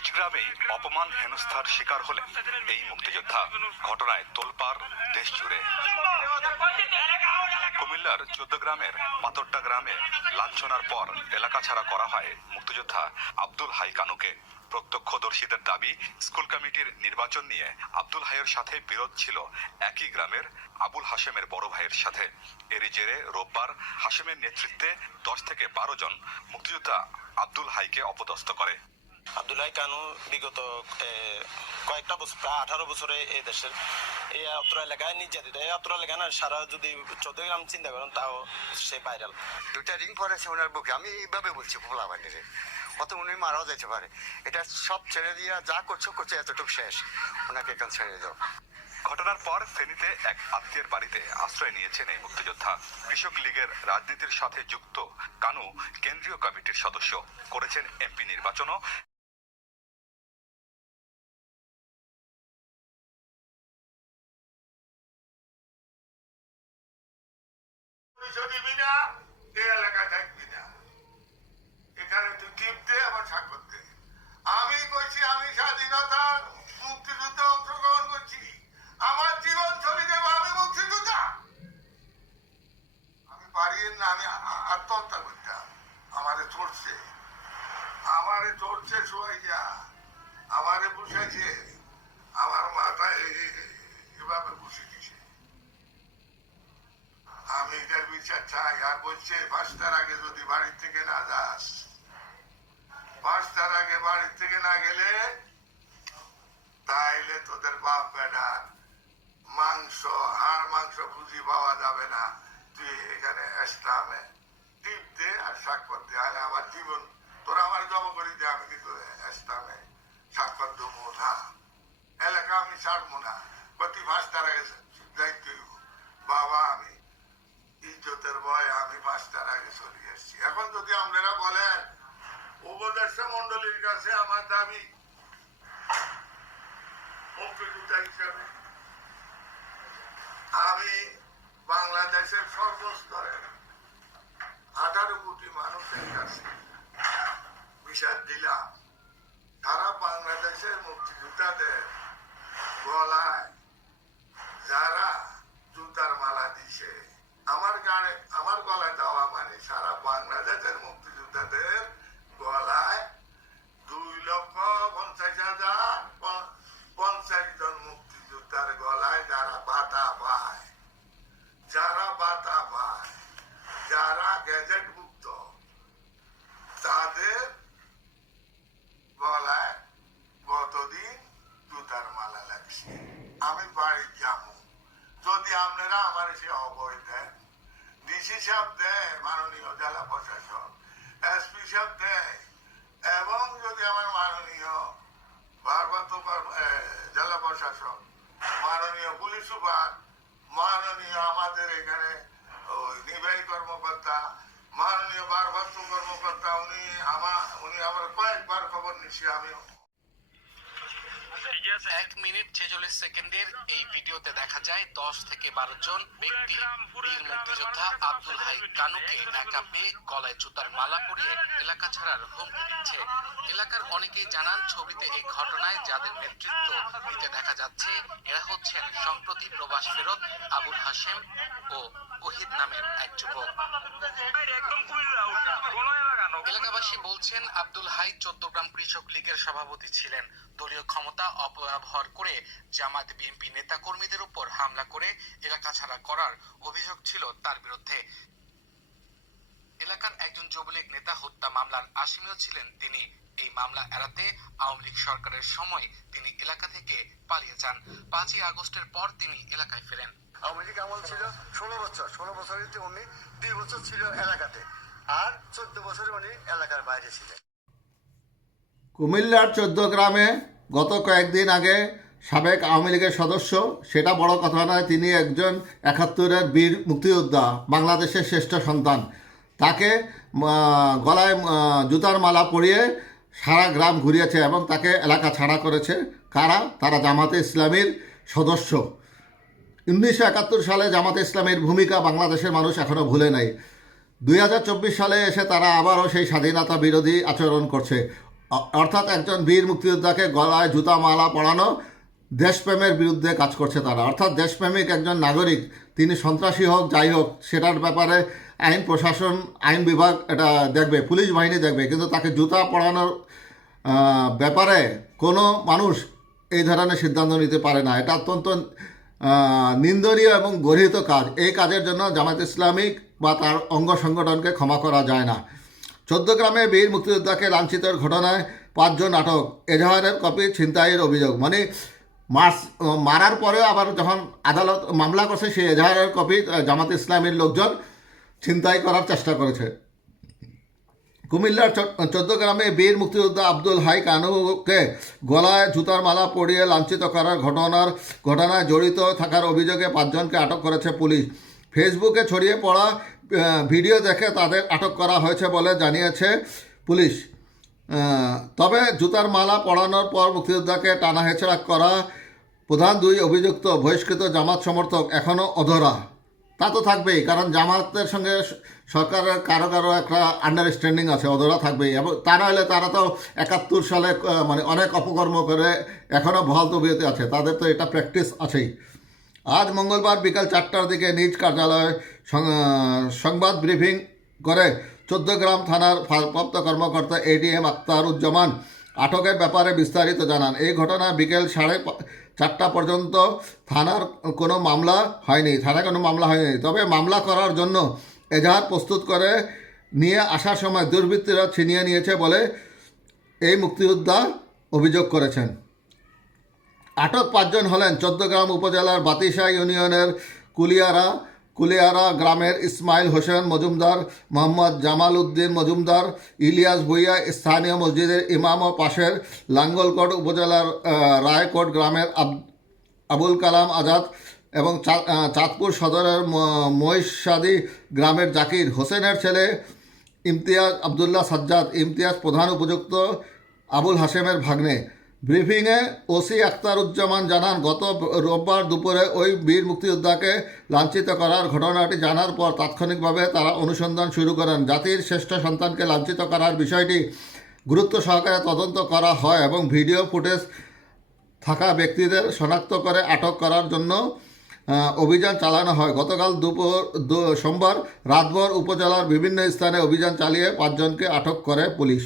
নিজ গ্রামেই অপমান, হেনস্থার শিকার হলেন এই মুক্তিযোদ্ধা। ঘটনায় তোলপাড় দেশ জুড়ে কুমিল্লার গ্রামের পাতরটা গ্রামে লাঞ্ছনার পর এলাকা ছাড়া করা হয় মুক্তিযোদ্ধা আব্দুল হাই কানুকে। প্রত্যক্ষদর্শীদের দাবি, স্কুল কমিটির নির্বাচন নিয়ে আব্দুল হাইয়ের সাথে বিরোধ ছিল একই গ্রামের আবুল হাশেমের বড় ভাইয়ের সাথে। এরই জেরে রোববার হাশেমের নেতৃত্বে দশ থেকে বারো জন মুক্তিযোদ্ধা আব্দুল হাইকে অপদস্থ করে। আব্দুল্লাহ কানু বিগত কয়েকটা বছর প্রায় আঠারো বছরে এই দেশের এই অত্র এলাকায় নির্যাতিত। এই অত্র এলাকায় না সারা যদি চোদ্দ গ্রাম চিন্তা করেন তাও সে ভাইরাল দুটা রিং পরেছে ওনার বুকে। আমি এইভাবে বলছি ভোলা বাহিনীরে। অত উনি মারাও যেতে পারে। এটা সব ছেড়ে দিয়া যা করছ করছে এতটুকু শেষ। ওনাকে এখান ছেড়ে দাও। ঘটনার পর ফেনীতে এক আত্মীয়ের বাড়িতে আশ্রয় নিয়েছেন এই মুক্তিযোদ্ধা। কৃষক লীগের রাজনীতির সাথে যুক্ত কানু কেন্দ্রীয় কমিটির সদস্য। করেছেন এমপি নির্বাচনও। আত্মহত্যা করতাম আমারে চড়ছে আমারে চড়ছে সোয়াইয়া। আমারে বসাইছে আমার মাথায় এভাবে বসে দিছে। আমি এটার বিচার চাই। আর বলছে, পাঁচটার আগে যদি বাড়ি থেকে না যাস, পাঁচটার আগে বাড়ি থেকে না গেলে তাইলে তোদের বাপ বেটার মাংস, হাড় মাংস খুঁজি পাওয়া যাবে না। তুই এখানে ইসলামে টিপ দে আর স্বাক্ষর দে আর আমার জীবন, তোরা আমার জব করে দে, আমি কিন্তু ইসলামে স্বাক্ষর দেবো না। এলাকা আমি ছাড়বো না। প্রতি পাঁচটার আগে দায়িত্ব বাবা, আমি ইজ্জতের ভয়, আমি পাঁচটার আগে চলে এসেছি এখন যদি আপনারা বলেন, উপদেষ্টা মন্ডলীর কাছে আমার দাবি আমি বাংলাদেশের সর্বস্তরের আঠারো কোটি মানুষের কাছে বিচার দিলাম সারা বাংলাদেশের মুক্তিযোদ্ধাদের গলায় যারা জুতার মালা দিছে, আমার গানে আমার গলায় দেওয়া মানে সারা বাংলাদেশের মুক্তিযোদ্ধাদের গলায় দুই লক্ষ পঞ্চাশ হাজার পঞ্চাশ জন মুক্তিযোদ্ধার গলায় যারা বাতা পায়, যারা বাতা পায়, যারা গ্যাজেট মুক্ত তাদের গলায় গতদিন জুতার মালা লাগছে আমি বাড়ি যাব যদি সে অবয় দেন ডিসি সাহেব দেয় মাননীয় জেলা প্রশাসক, এসপি সাহেব দেয়, এবং যদি আমার মাননীয় ভারপ্রাপ্ত জেলা প্রশাসক, মাননীয় পুলিশ সুপার, মাননীয় আমাদের এখানে ওই নির্বাহী কর্মকর্তা, মাননীয় ভারপ্রাপ্ত কর্মকর্তা উনি আমার উনি আমার কয়েকবার খবর নিচ্ছি আমি এক মিনিট ছেচল্লিশ সেকেন্ডের এই ভিডিওতে দেখা যায় দশ থেকে বারো জন ব্যক্তি বীর মুক্তিযোদ্ধা আব্দুল হাই কানুকে একা পেয়ে গলায় জুতার মালা পরিয়ে এলাকা ছাড়ার হুমকি দিচ্ছে। এলাকার অনেকেই জানান, ছবিতে এই ঘটনায় যাদের নেতৃত্ব দিতে দেখা যাচ্ছে, এরা হচ্ছেন সম্প্রতি প্রবাস ফেরত আবুল হাশেম ও ওহিদ নামের এক যুবক। এলাকাবাসী বলছেন, আব্দুল হাই চোদ্দগ্রাম কৃষক লীগের সভাপতি ছিলেন। দলীয় ক্ষমতা অপব্যবহার করে জামাত বিএনপি নেতা কর্মীদের উপর হামলা করে এলাকা ছাড়া করার অভিযোগ ছিল তার বিরুদ্ধে। এলাকার একজন যুবলীগ নেতা হত্যা মামলার আসামিও ছিলেন তিনি। এই মামলা এড়াতে আওয়ামী লীগ সরকারের সময় তিনি এলাকা থেকে পালিয়ে যান। পাঁচই আগস্টের পর তিনি এলাকায় ফেরেন। আওয়ামী লীগ আমল ছিল ষোলো বছর। ষোলো বছরের যে উনি দুই বছর ছিল এলাকাতে। আর চোদ্দ বছরে উনি এলাকার বাইরে ছিলেন। কুমিল্লার চোদ্দ গ্রামে গত কয়েকদিন আগে সাবেক আওয়ামী লীগের সদস্য, সেটা বড় কথা নয়, তিনি একজন একাত্তরের বীর মুক্তিযোদ্ধা, বাংলাদেশের শ্রেষ্ঠ সন্তান। তাকে গলায় জুতার মালা পরিয়ে সারা গ্রাম ঘুরিয়েছে এবং তাকে এলাকা ছাড়া করেছে। কারা? তারা জামাতে ইসলামীর সদস্য। উনিশশো একাত্তর সালে জামাতে ইসলামের ভূমিকা বাংলাদেশের মানুষ এখনও ভুলে নাই। দুই হাজার চব্বিশ সালে এসে তারা আবারও সেই স্বাধীনতা বিরোধী আচরণ করছে। অর্থাৎ একজন বীর মুক্তিযোদ্ধাকে গলায় জুতা মালা পরানো দেশপ্রেমের বিরুদ্ধে কাজ করছে তারা। অর্থাৎ দেশপ্রেমিক একজন নাগরিক তিনি সন্ত্রাসী হোক যাই হোক সেটার ব্যাপারে আইন প্রশাসন আইন বিভাগ এটা দেখবে পুলিশ বাহিনী দেখবে কিন্তু তাকে জুতা পরানোর আহ, ব্যাপারে কোনো মানুষ এই ধরনের সিদ্ধান্ত নিতে পারে না। এটা অত্যন্ত নিন্দনীয় এবং গর্হিত কাজ। এই কাজের জন্য জামাত ইসলামিক বা তার অঙ্গ সংগঠনকে ক্ষমা করা যায় না। চোদ্দ গ্রামে বীর মুক্তিযোদ্ধাকে লাঞ্ছিতের ঘটনায় পাঁচজন আটক। এজাহারের কপি ছিনতাইয়ের অভিযোগ। মানে মার্চ মারার পরেও আবার যখন আদালত মামলা করছে, সেই এজাহারের কপি জামাত ইসলামীর লোকজন ছিনতাই করার চেষ্টা করেছে। কুমিল্লার চোদ্দ গ্রামে বীর মুক্তিযোদ্ধা আব্দুল হাই কানুকে গলায় জুতার মালা পরিয়ে লাঞ্ছিত করার ঘটনার, ঘটনায় জড়িত থাকার অভিযোগে পাঁচজনকে আটক করেছে পুলিশ। ফেসবুকে ছড়িয়ে পড়া ভিডিও দেখে তাদের আটক করা হয়েছে বলে জানিয়েছে পুলিশ। তবে জুতার মালা পরানোর পর মুক্তিযোদ্ধাকে টানা হেঁচড়া করা প্রধান দুই অভিযুক্ত বহিষ্কৃত জামাত সমর্থক এখনও অধরা। তা তো থাকবেই, কারণ জামাতের সঙ্গে সরকারের কারও কারও একটা আন্ডারস্ট্যান্ডিং আছে, অধরা থাকবেই। এবং তা নাহলে তারা তো একাত্তর সালে মানে অনেক অপকর্ম করে এখনও বহাল তবিয়তে আছে। তাদের তো এটা প্র্যাকটিস আছেই। আজ মঙ্গলবার বিকাল চারটার দিকে নিজ কার্যালয়ে সংবাদ ব্রিফিং করে চোদ্দগ্রাম থানার ভারপ্রাপ্ত কর্মকর্তা এডিএম আক্তারুজ্জামান আটকের ব্যাপারে বিস্তারিত জানান। এই ঘটনায় বিকেল সাড়ে চারটা পর্যন্ত থানার কোনো মামলা হয়নি, থানায় কোনো মামলা হয়নি। তবে মামলা করার জন্য এজাহার প্রস্তুত করে নিয়ে আসার সময় দুর্বৃত্তরা ছিনিয়ে নিয়েছে বলে এই মুক্তিযোদ্ধা অভিযোগ করেছেন। আটক পাঁচজন হলেন চোদ্দগ্রাম উপজেলার বাতিশা ইউনিয়নের কুলিয়ারা কুলিয়ারা গ্রামের ইসমাইল হোসেন মজুমদার, মোহাম্মদ জামাল উদ্দিন মজুমদার, ইলিয়াস ভুইয়া স্থানীয় মসজিদের ইমাম ও পাশের লাঙ্গলকোট উপজেলার রায়কোট গ্রামের আব- আবুল কালাম আজাদ এবং চাঁদপুর সদরের মহিষাদি গ্রামের জাকির হোসেনের ছেলে ইমতিয়াজ আবদুল্লাহ সাজ্জাদ, ইমতিয়াজ প্রধান উপযুক্ত আবুল হাশেমের ভাগ্নে। ব্রিফিংয়ে ওসি আখতারুজ্জামান জানান, গত রোববার দুপুরে ওই বীর মুক্তিযোদ্ধাকে লাঞ্ছিত করার ঘটনাটি জানার পর তাৎক্ষণিকভাবে তারা অনুসন্ধান শুরু করেন। জাতির শ্রেষ্ঠ সন্তানকে লাঞ্ছিত করার বিষয়টি গুরুত্ব সহকারে তদন্ত করা হয় এবং ভিডিও ফুটেজ থাকা ব্যক্তিদের শনাক্ত করে আটক করার জন্য অভিযান চালানো হয়। গতকাল দুপুর সোমবার রাতভর উপজেলার বিভিন্ন স্থানে অভিযান চালিয়ে পাঁচজনকে আটক করে পুলিশ।